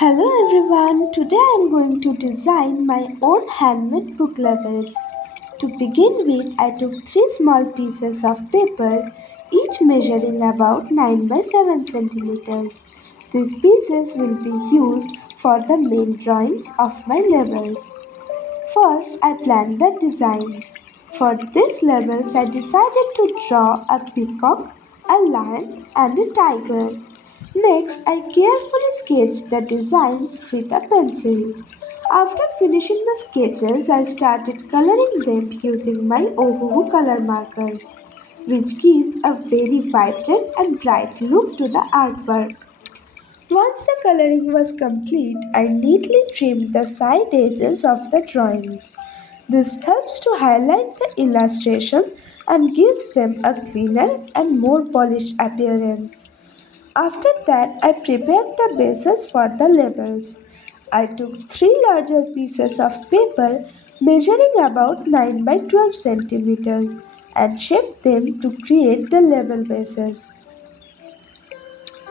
Hello everyone, today I am going to design my own handmade book labels. To begin with, I took three small pieces of paper, each measuring about 9 by 7 centimeters. These pieces will be used for the main drawings of my labels. First, I planned the designs. For these labels, I decided to draw a peacock, a lion, and a tiger. Next, I carefully sketched the designs with a pencil. After finishing the sketches, I started coloring them using my Ohuhu color markers, which give a very vibrant and bright look to the artwork. Once the coloring was complete, I neatly trimmed the side edges of the drawings. This helps to highlight the illustration and gives them a cleaner and more polished appearance. After that, I prepared the bases for the labels. I took three larger pieces of paper measuring about 9 by 12 centimeters and shaped them to create the label bases.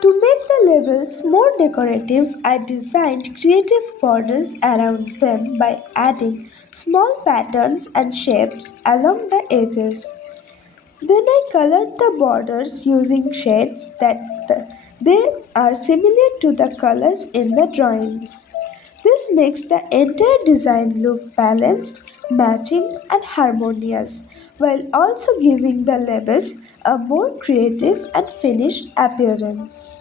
To make the labels more decorative, I designed creative borders around them by adding small patterns and shapes along the edges. Then I colored the borders using shades they are similar to the colors in the drawings. This makes the entire design look balanced, matching, and harmonious, while also giving the labels a more creative and finished appearance.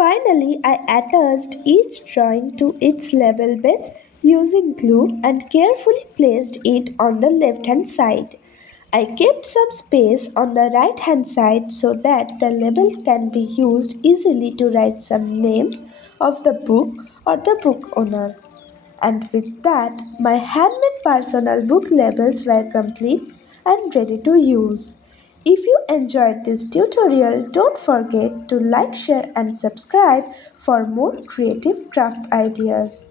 Finally, I attached each drawing to its label base using glue and carefully placed it on the left hand side. I kept some space on the right hand side so that the label can be used easily to write some names of the book or the book owner. And with that, my handmade personal book labels were complete and ready to use. If you enjoyed this tutorial, don't forget to like, share, and subscribe for more creative craft ideas.